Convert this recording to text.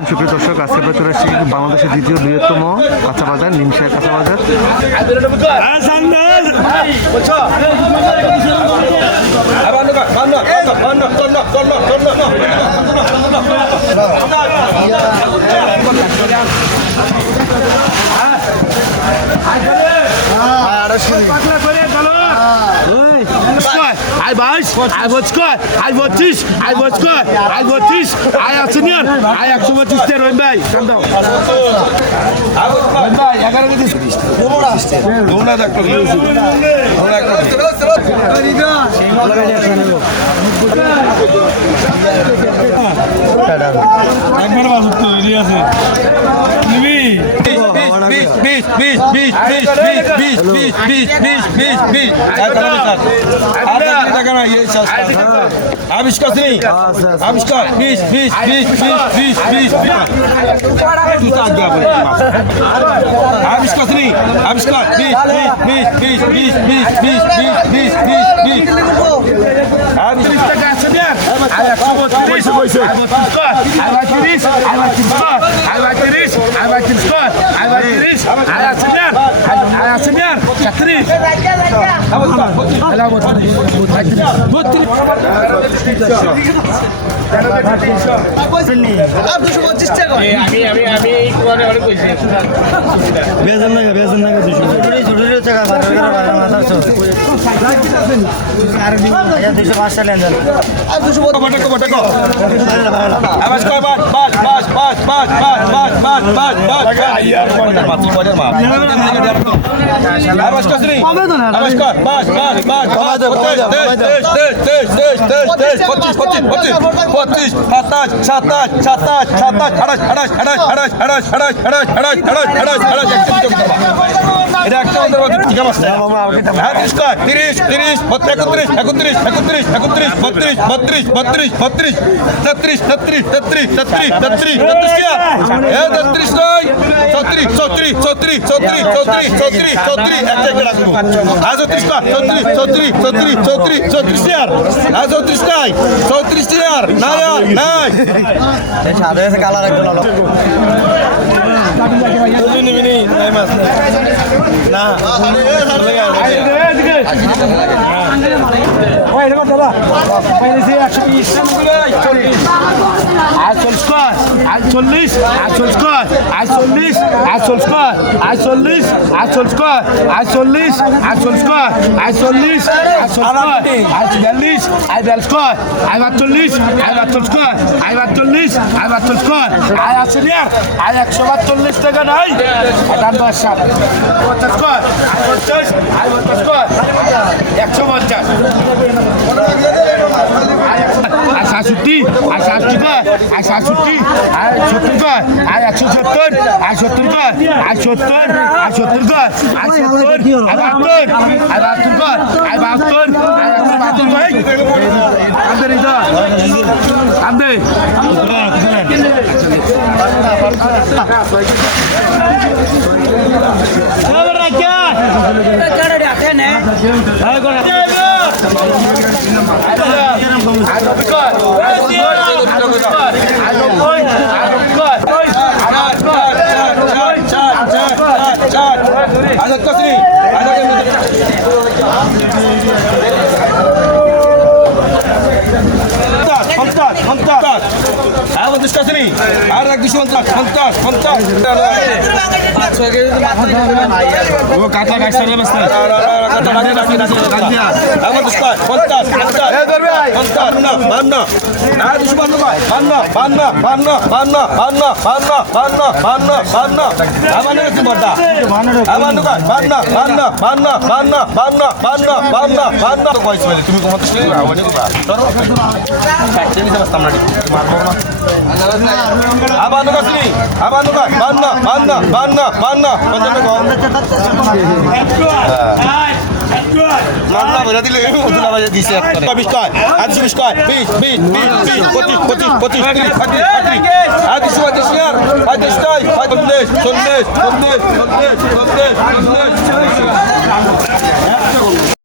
সুপ্রিয় দর্শক আজকে আমরা চলে এসেছি বাংলাদেশের দ্বিতীয় বৃহত্তম কাঁচা বাজার নিমশায় কাঁচা বাজার। আই ভোট কর আই ভোটিস আই ভোট কর আই ভোটিস আই সিনিয়র আই একশো পঁচিশ তে রহিম ভাই ভাই এগারো কেজি দৌড়া দেখো একবার বাজুত আছে। নিবি আবিষ্কার নেই আবিষ্কার বিশ বিশ বিশ বিশ বিশ বিশ আবিষ্কার নেই আবিষ্কার বিশ বিশ বিশ বিশ বিশ বিশ বিশ বিশ বিশ বিশ তিরিশ টাকা একশো নিয়ার আই একশো বত্রিশ আই বত্রিশ কর আই বাই তিরিশ আই তিরিশ বেজন লাগে বেজন লাগে দুশো জরুরি টাকা দুশো পাঁচ সালে আবার পাঁচ পাঁচ পাঁচ পাঁচ পাঁচ পাঁচ পাঁচ বাস বাস বাস বাস। পঁচিশ পঁচিশ পঁচিশ পঁচিশ সাতাশ সাতাশ সাতাশ সাতাশ আঠাশ আঠাশ আঠাশ আঠাশ আঠাশ আঠাশ আঠাশ আঠাশ আঠাশ আঠাশ আঠাশ এটা একটা মধ্যে ঠিক আছে হ্যাঁ তিরিশ তিরিশ তিরিশ একত্রিশ একত্রিশ একত্রিশ একত্রিশ বত্রিশ বত্রিশ বত্রিশ বত্রিশ তেত্রিশ তেত্রিশ তেত্রিশ তেত্রিশ এ তেত্রিশ নয় চৌত্রিশ চৌত্রিশ চৌত্রিশ চৌত্রিশ চৌত্রিশ চৌত্রিশ চৌত্রিশ একটা রাখব চৌত্রিশ ইয়ার নাই। চৌত্রিশ টিয়ার নাই আর নাই। সাদা এসে কালার একজন না ইয়ার নাই আটচল্লিশ কর আটচল্লিশ আটচল্লিশ কর আটচল্লিশ আটচল্লিশ কর আটচল্লিশ আটচল্লিশ কর আটচল্লিশ আটচল্লিশ কর আটচল্লিশ আটচল্লিশ আই বিয়াল্লিশ কর আই বাচ্চল্লিশ আই বাচ্চল্লিশ কর আই বাচ্চল্লিশ আই বাচ্চল্লিশ কর আই আছে আই একশো একশো পঞ্চাশ সাতষট্টি আর সাতষট্টি কর আর সাতষট্টি আর সত্তর কর আর একশো সত্তর আর সত্তর কর আর সত্তর আর সত্তর কর আর সত্তর আর বাহাত্তর আর বাহাত্তর কর আর বাহাত্তর আর একশো বাহাত্তর I love God. I love God. I love God. নেই আর কিছু সন্ত্রাস সন্ত্রাস ও কাঁথা গাছ ব্যবস্থা তুমি কোথাও আবার নুকাসনি আবার নুকা বান্ন বান্ন বান্ন বান্ন কত টাকা মান্না বলে দিলে উদলা বাজে দিছে একটা 20 টাকা আজ 20 টাকা 20 20 20 25 25 25 30 30 30 আজ সুয়া দিছে আর আজ 20 টাকা 50 50 50 50 50 50